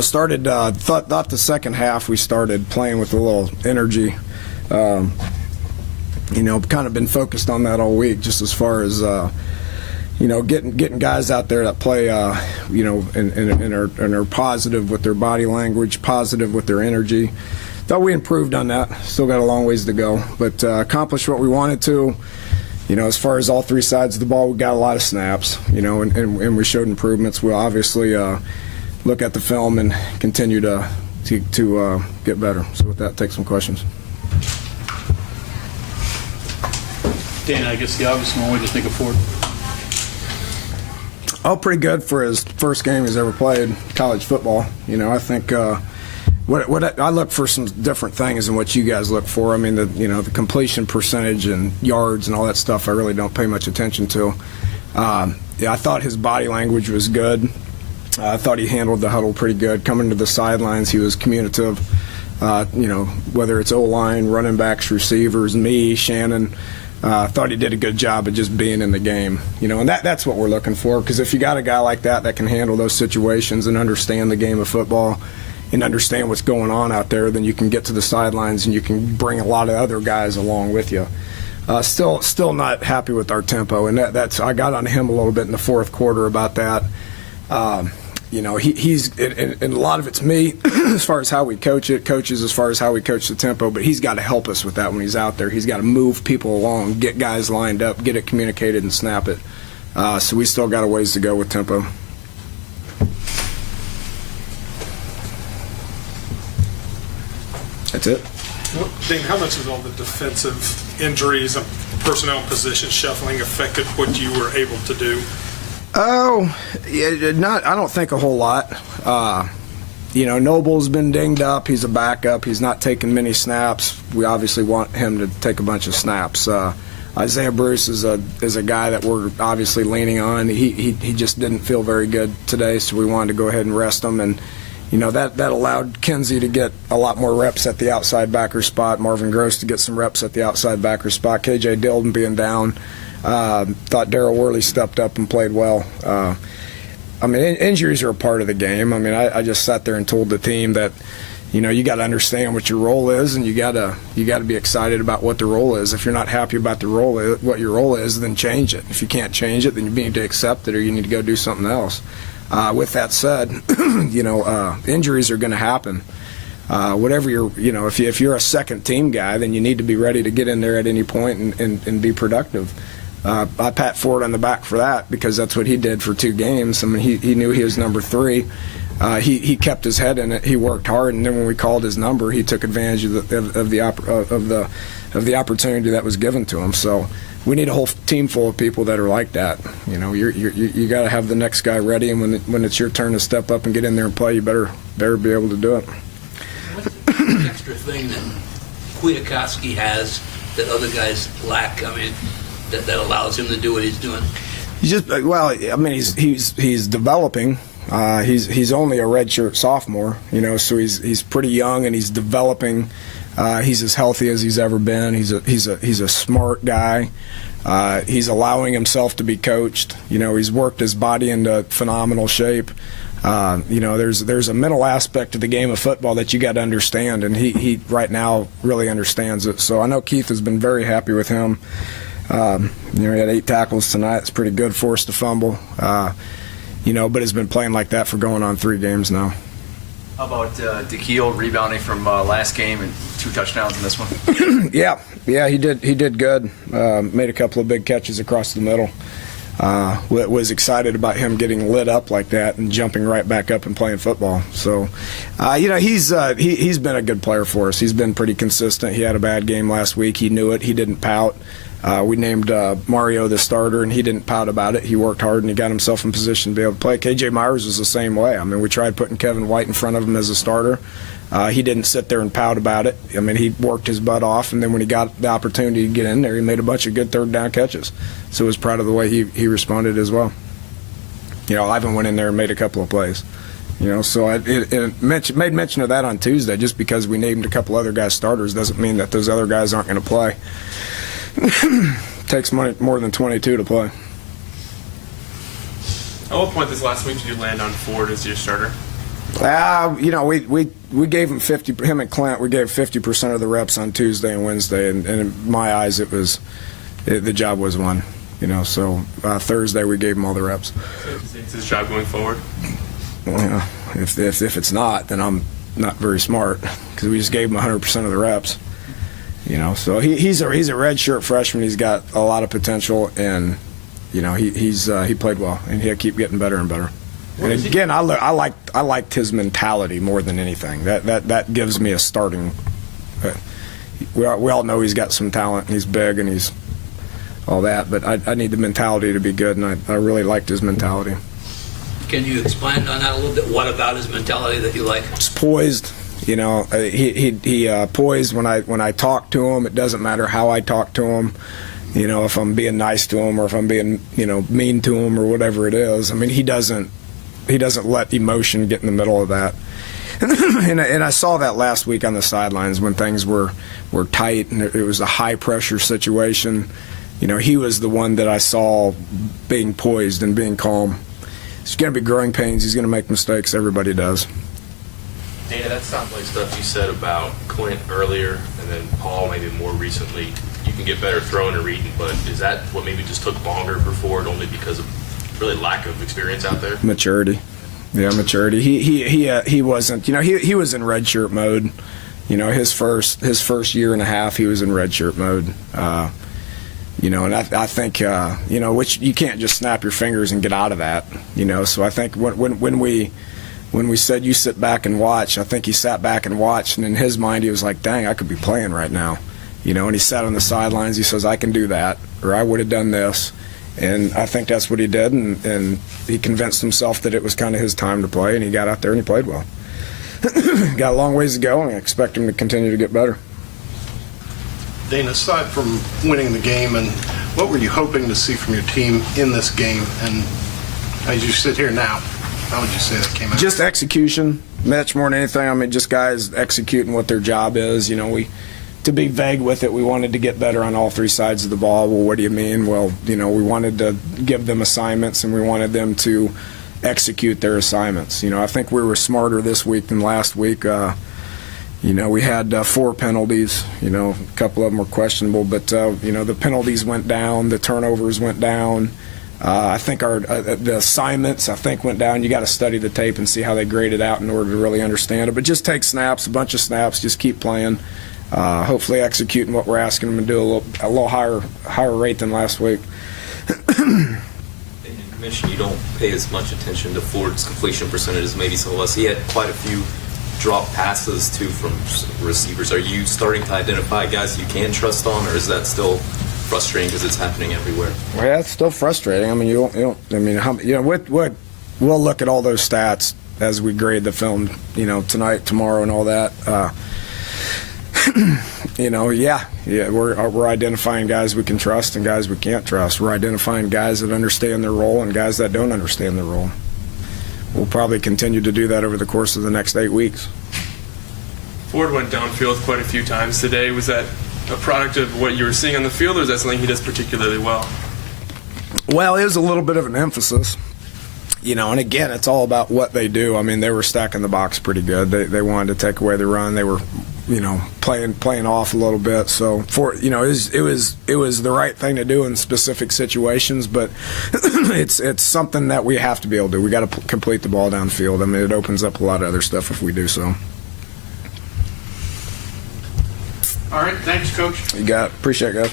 Started thought the second half we started playing with a little energy. Kind of been focused on that all week, just as far as getting guys out there that play, and are positive with their body language, positive with their energy. Thought we improved on that. Still got a long ways to go, but accomplished what we wanted to. As far as all three sides of the ball, we got a lot of snaps, and we showed improvements. We'll obviously look at the film and continue to get better. So with that, take some questions. Dana, I guess the obvious one, what do you think of Ford? Oh, pretty good for his first game he's ever played, college football. I think what I look for some different things than what you guys look for. I mean, the completion percentage and yards and all that stuff I really don't pay much attention to. I thought his body language was good. I thought he handled the huddle pretty good. Coming to the sidelines, he was communicative. Whether it's O-line, running backs, receivers, me, Shannon. I thought he did a good job of just being in the game. And that's what we're looking for, because if you got a guy like that can handle those situations and understand the game of football and understand what's going on out there, then you can get to the sidelines and you can bring a lot of other guys along with you. Still not happy with our tempo, and that's I got on him a little bit in the fourth quarter about that. He's and a lot of it's me as far as how we coach it, coaches as far as how we coach the tempo, but he's got to help us with that when he's out there. He's got to move people along, get guys lined up, get it communicated, and snap it. So we still got a ways to go with tempo. That's it. Well, Dane, how much has all the defensive injuries and personnel position shuffling affected what you were able to do? Oh, yeah, I don't think a whole lot. Noble's been dinged up. He's a backup. He's not taking many snaps. We obviously want him to take a bunch of snaps. Isaiah Bruce is a guy that we're obviously leaning on. He just didn't feel very good today, so we wanted to go ahead and rest him. And that allowed Kinsey to get a lot more reps at the outside backer spot. Marvin Gross to get some reps at the outside backer spot. KJ Dillon being down. Thought Darryl Worley stepped up and played well. Injuries are a part of the game. I just sat there and told the team that, you got to understand what your role is, and you got to be excited about what the role is. If you're not happy about what your role is, then change it. If you can't change it, then you need to accept it, or you need to go do something else. With that said, injuries are going to happen. Whatever if you're a second team guy, then you need to be ready to get in there at any point and be productive. I pat Ford on the back for that, because that's what he did for 2 games. He knew he was number 3. He kept his head in it. He worked hard, and then when we called his number, he took advantage of the opportunity that was given to him. So we need a whole team full of people that are like that. You got to have the next guy ready, and when it's your turn to step up and get in there and play, you better be able to do it. What's the extra thing that Kwiatkowski has that other guys lack? That allows him to do what he's doing. He's developing. He's only a redshirt sophomore, so he's pretty young and he's developing. He's as healthy as he's ever been. He's a smart guy. He's allowing himself to be coached. He's worked his body into phenomenal shape. There's a mental aspect to the game of football that you got to understand, and he right now really understands it. So I know Keith has been very happy with him. He had 8 tackles tonight. It's pretty good, forced a fumble. But has been playing like that for going on 3 games now. How about DeKeel rebounding from last game and 2 touchdowns in this one? Yeah, he did good. Made a couple of big catches across the middle. Was excited about him getting lit up like that and jumping right back up and playing football. So, he's been a good player for us. He's been pretty consistent. He had a bad game last week. He knew it. He didn't pout. We named Mario the starter, and he didn't pout about it. He worked hard, and he got himself in position to be able to play. KJ Myers was the same way. We tried putting Kevin White in front of him as a starter. He didn't sit there and pout about it. He worked his butt off, and then when he got the opportunity to get in there, he made a bunch of good third down catches. So I was proud of the way he responded as well. Ivan went in there and made a couple of plays. So I made mention of that on Tuesday. Just because we named a couple other guys starters doesn't mean that those other guys aren't going to play. Takes more than 22 to play. At what point this last week did you land on Ford as your starter? We gave him 50. Him and Clint, we gave 50% of the reps on Tuesday and Wednesday, and in my eyes, the job was won. So Thursday we gave him all the reps. It's his job going forward. Well, if it's not, then I'm not very smart because we just gave him 100% of the reps. So he's a redshirt freshman. He's got a lot of potential, and he played well, and he'll keep getting better and better. And again, I liked his mentality more than anything. That gives me a starting. We all know he's got some talent, and he's big, and he's all that. But I need the mentality to be good, and I really liked his mentality. Can you expand on that a little bit? What about his mentality that you like? He's poised. He poised when I talk to him. It doesn't matter how I talk to him. If I'm being nice to him or if I'm being mean to him or whatever it is. I mean, he doesn't let emotion get in the middle of that. And I saw that last week on the sidelines when things were tight and it was a high pressure situation. He was the one that I saw being poised and being calm. There's going to be growing pains. He's going to make mistakes. Everybody does. Dana, that sounds like stuff you said about Clint earlier, and then Paul maybe more recently. You can get better throwing and reading, but is that what maybe just took longer for Ford only because of really lack of experience out there? Maturity. Yeah, maturity. He wasn't. He was in redshirt mode. His first year and a half, he was in redshirt mode. And I think which you can't just snap your fingers and get out of that. So I think when we said you sit back and watch, I think he sat back and watched, and in his mind he was like, dang, I could be playing right now. And he sat on the sidelines. He says, I can do that, or I would have done this. And I think that's what he did, and he convinced himself that it was kind of his time to play, and he got out there and he played well. Got a long ways to go, and I expect him to continue to get better. Dana, aside from winning the game, and what were you hoping to see from your team in this game? And as you sit here now, how would you say that came out? Just execution, much more than anything. I mean, just guys executing what their job is. To be vague with it, we wanted to get better on all three sides of the ball. Well, what do you mean? Well, we wanted to give them assignments, and we wanted them to execute their assignments. I think we were smarter this week than last week. We had 4 penalties. A couple of them were questionable, but the penalties went down, the turnovers went down. I think the assignments went down. You got to study the tape and see how they graded out in order to really understand it. But just take snaps, a bunch of snaps, just keep playing. Hopefully executing what we're asking them to do a little higher rate than last week. You mentioned you don't pay as much attention to Ford's completion percentage as maybe some of us. He had quite a few drop passes too from receivers. Are you starting to identify guys you can trust on, or is that still frustrating because it's happening everywhere? Well, yeah, it's still frustrating. I mean, you don't. I mean, we'll look at all those stats as we grade the film. Tonight, tomorrow, and all that. We're identifying guys we can trust and guys we can't trust. We're identifying guys that understand their role and guys that don't understand their role. We'll probably continue to do that over the course of the next 8 weeks. Ford went downfield quite a few times today. Was that a product of what you were seeing on the field, or is that something he does particularly well? Well, it was a little bit of an emphasis. And again, it's all about what they do. I mean, they were stacking the box pretty good. They wanted to take away the run. They were, playing off a little bit. So it was the right thing to do in specific situations. But it's something that we have to be able to do. We got to complete the ball downfield. I mean, it opens up a lot of other stuff if we do so. All right, thanks, Coach. You got it. Appreciate it, guys.